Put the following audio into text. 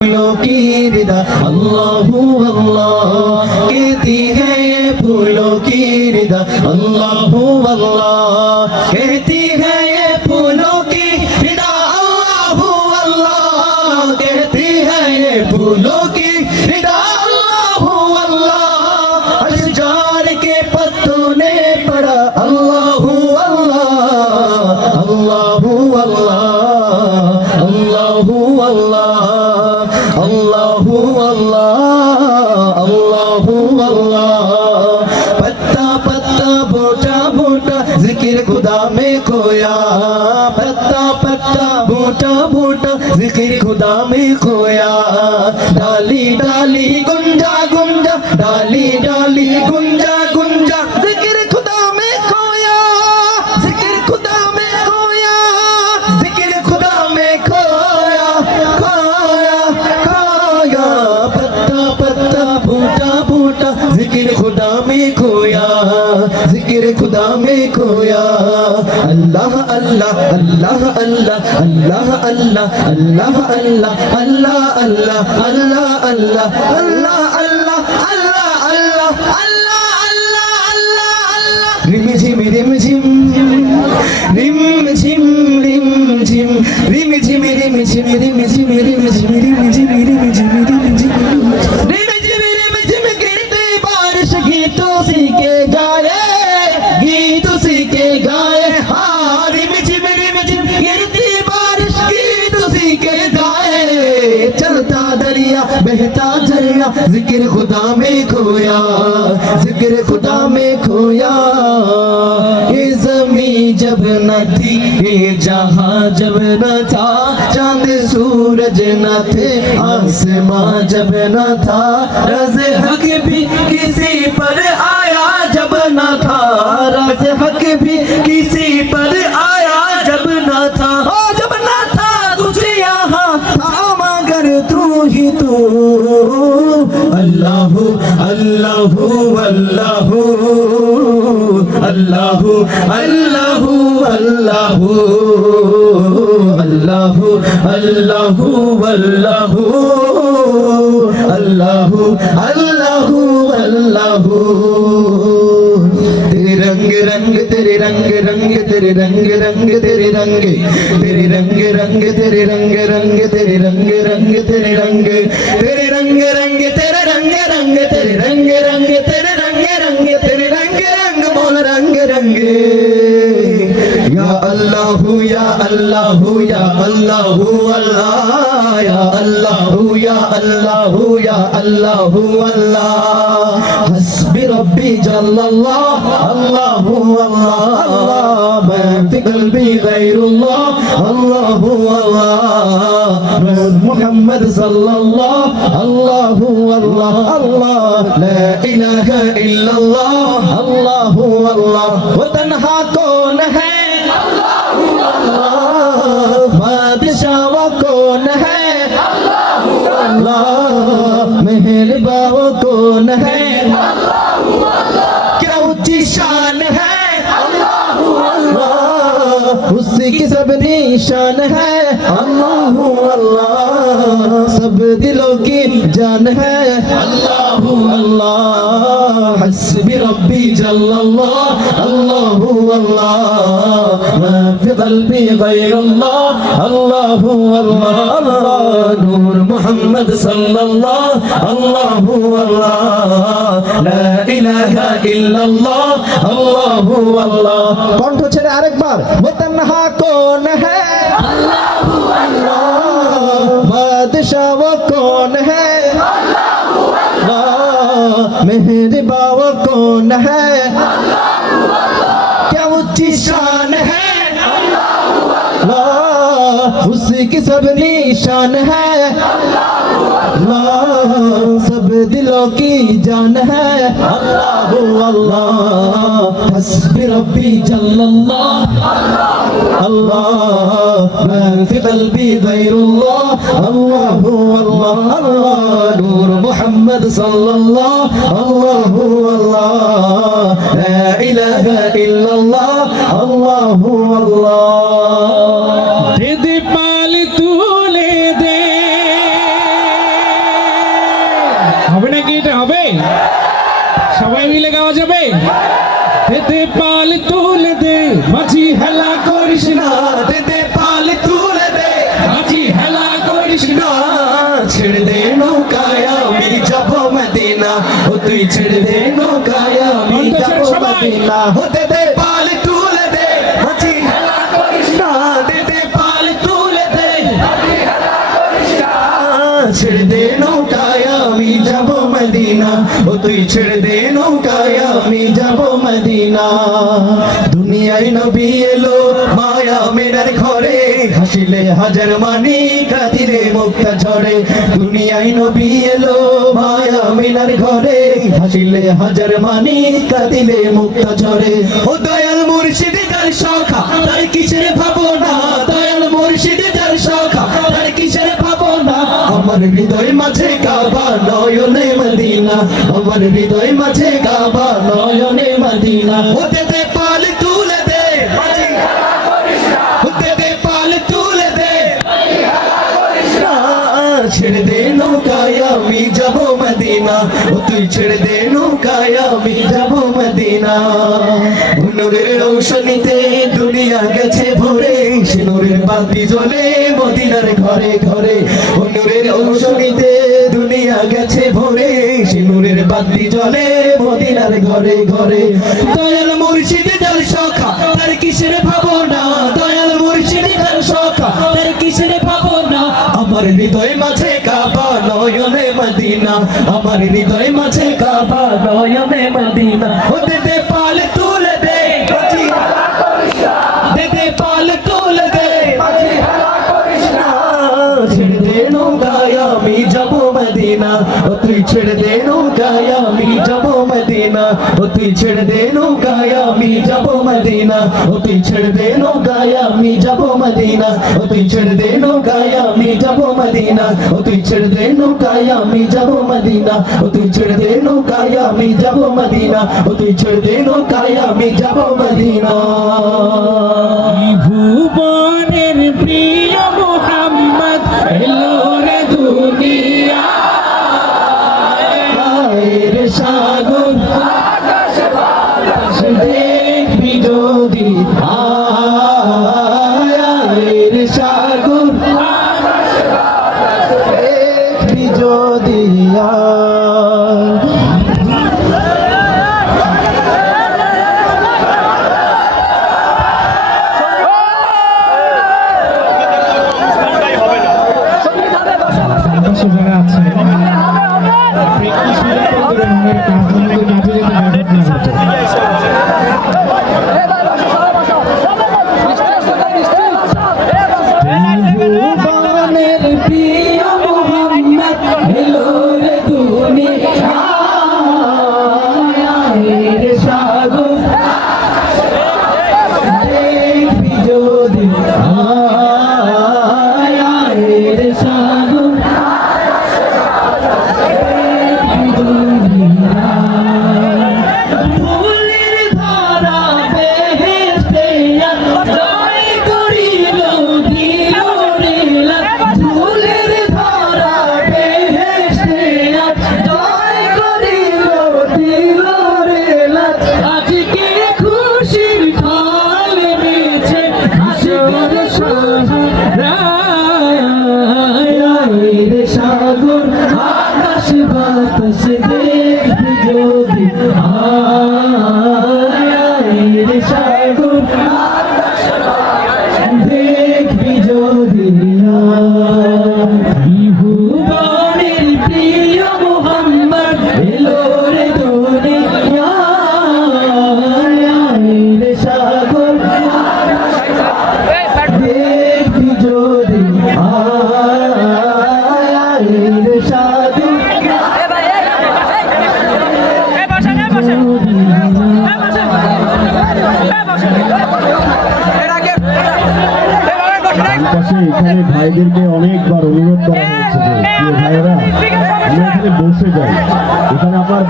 फूलों की रिदा अल्लाह अल्लाह कहती है ये फूलों की रिदा अल्लाह अल्लाह कहती है ये फूलों की रिदा अल्लाह अल्लाह कहती है ये फूलों की रिदा अल्लाह अल्लाह अशजार के पत्तों ने पढ़ा अल्लाह अल्लाह अल्लाह अल्लाह अल्लाह अल्लाह अल्लाहु अल्लाह अल्लाहु अल्लाह पत्ता पत्ता बूटा बूटा जिक्र खुदा में खोया पत्ता पत्ता बूटा बूटा जिक्र खुदा में खोया डाली डाली गुंजा गुंजा डाली डाली गुंजा गुंजा जिक्र खुदा में खोया जिक्र खुदा में खोया जिक्र खुदा में खोया खोया पत्ता पत्ता बूटा बूटा जिक्र खुदा में खोया जिक्र खुदा में खोया अल्लाह अल्लाह अल्लाह अल्लाह अल्लाह अल्लाह अल्लाह अल्लाह अल्लाह अल्लाह अल्लाह अल्लाह अल्लाह अल्लाह अल्लाह अल्लाह अल्लाह अल्लाह अल्लाह रिम झिम रिम झिम रिम झिम रिम झिम रिम झिम रिम झिम रिम झिम रिम झिम रिम झिम रिम झिम रिम झिम गिरती बारिश गीतों सी के गाए गीतों सी के गाए हाँ रिम झिम गिरती बारिश गीतों सी के गाए चलता दरिया बहता दरिया जिक्र खुदा में खोया जिक्र खुदा में खोया ये ज़मीं जब न थी ये जहां जब न था चांद सूरज न थे आसमां जब न था रज़ हक भी किसी पर आया जब न था रज़ हक भी किसी पर आया जब न था जब न था कुछ यहाँ था मगर तू ही तू अल्लाह अल्लाह अल्लाह अल्लाह अल्लाह अल्लाह अल्लाह अल्लाह अल्लाह अल्लाह अल्लाह तेरे रंग रंग तेरे रंग रंग तेरे रंग रंग तेरे रंग तेरे रंग रंग तेरे रंग रंग तेरे रंग रंग तेरे रंग तेरे रंग रंग तेरे रंग रंग तेरे रंग रंग तेरे रंग रंग तेरे रंग रंग बोल रंग रंग या अल्लाह या अल्लाह या अल्लाह अल्लाह या अल्लाह या अल्लाह या अल्लाह अल्लाह हस्बी रब्बी जल्लल्लाह अल्लाह अल्लाह मा फी क़ल्बी गैरुल्लाह अल्लाह अल्लाह मुहम्मद सल्लल्लाह अल्लाह अल्लाह अल्लाह ला इलाहा इल्लल्लाह अल्लाह अल्लाह वो तन्हा कौन है बादशाह वो कौन है अल्लाह मेहरबा वो कौन है क्या ऊंची शान है अल्लाह उसकी सब निशान है अल्लाह अल्लाह सब दिलों की जान है अल्लाह अल्लाह हस्बी रब्बी जल्लल्लाह अल्लाह अल्लाह मा फी क़ल्बी गैरुल्लाह अल्लाह अल्लाह नूर मुहम्मद सल्लल्लाह अल्लाह अल्लाह ला इलाहा इल्लल्लाह अल्लाह अल्लाह কণ্ঠ ছেড়ে আরেকবার মুতান্নাহা कौन है अल्लाह अल्लाह बादशाह वो कौन है अल्लाह मेहरबा वो कौन है क्या ऊंची शान है अल्लाह उसकी सब निशान है अल्लाह सब दिलों की जान है अल्लाह अल्लाह हस्बी रब्बी जल्लल्लाह अल्लाह मा फी क़ल्बी गैरुल्लाह अल्लाह अल्लाह अल्लाह नूर मुहम्मद सल्लल्लाह अल्लाह अल्लाह ला इलाहा इल्लल्लाह अल्लाह अल्लाह दे पाल तूले दे ছেড়ে দে নৌকায় আমি যাব মদিনা হতে দে পাল তুলে দে মাঝি হেলা করিস না দে দে পাল তুলে দে মাঝি হেলা করিস না ছেড়ে দে নৌকায় আমি যাব মদিনা ও তুই ছেড়ে দে নৌকায় আমি যাব মদিনা দুনিয়ায় নবী এলো মায়া মেরার ঘরে হাসিলে হাজার মানি কাঁদিলে মুক্তা ঝরে দুনিয়ায় নবী এলো মায়া মেরার ঘরে হাসিলে হাজার মানি কাঁদিলে মুক্তা ঝরে ও দয়াল মুর্শিদ তার সখা তার কিসের ভাবনা দয়াল মুর্শিদ তার সখা তার কিসের ভাবনা আমার হৃদয় মাঝে কাবা নয়নে মদিনা আমার হৃদয় মাঝে কাবা নয়নে মদিনা হতে দে পাল তুলে দে মাঝি হেলা করিস না হতে দে পাল তুলে দে মাঝি হেলা করিস না ছেড়ে দে নৌকায় আমি যাব মদিনা ও তুই ছেড়ে দে নৌকায় আমি যাব মদিনা নূরের রৌশনীতে দুনিয়া গেছে ভরে সে নূরের বাতি জ্বলে মদিনার ঘরে ঘরে ও নূরের রৌশনীতে দুনিয়া গেছে ভরে সে নূরের বাতি জ্বলে মদিনার ঘরে ঘরে দয়াল মুর্শিদ তার সখা তার কিসের ভাবনা দয়াল মুর্শিদ তার সখা তার কিসের ভাবনা আমার হৃদয় মাঝে কাবা নয়নে মদিনা আমার হৃদয় মাঝে কাবা নয়নে মদিনা হতে দে পাল তুলে দে মাঝি হেলা করিস না দে দে পাল তুলে দে মাঝি হেলা করিস না ছেড়ে দে নৌকায় আমি যাব মদিনা ও তুই ছেড়ে দে নৌকায় আমি যাব মদিনা ও তুই ছেড়ে দে নৌকায় আমি যাব মদিনা ও তুই ছেড়ে দে নৌকায় আমি যাব মদিনা ও তুই ছেড়ে দে নৌকায় আমি যাব মদিনা ও তুই ছেড়ে দে নৌকায় আমি যাব মদিনা ও তুই ছেড়ে দে নৌকায় আমি যাব মদিনা ও তুই ছেড়ে দে নৌকায় আমি যাব মদিনা ভুবনের প্রিয় মুহাম্মদ এলো রে দুনিয়া রে সাগর আকাশ বাতাস দেখবি যদি রে সাগর আকাশ বাতাস দেখবি যদি আকাশে যারা আছে প্রেক্ষি শুরু করে রঙের কাজগুলো কাজে যেতে ব্যাপক না ভুবনের প্রিয় মুহাম্মদ এলো রে দুনিয়ায় রে সাগর দেখবি যদি রে সাগর ফুলের ধারা বেহেশতে জয় করিল দিল রে লাত ফুলের ধারা বেহেশতে জয় করিল দিল রে লাত আজকে খুশির ঢাল নেছে আশিকের সাহারা রে সাগর আকাশ বাতাস দেখবি যদি রে সাগর দেখবি যদি ভুবনের প্রিয় মুহাম্মদ এলো রে দুনিয়ায় রে সাগর দেখবি যদি রে সাগর এখানে ভাইদেরকে অনেকবার অনুরোধ করা হয়েছে যে ভাইয়েরা আমরা এখানে বসে যাই এখানে আপনার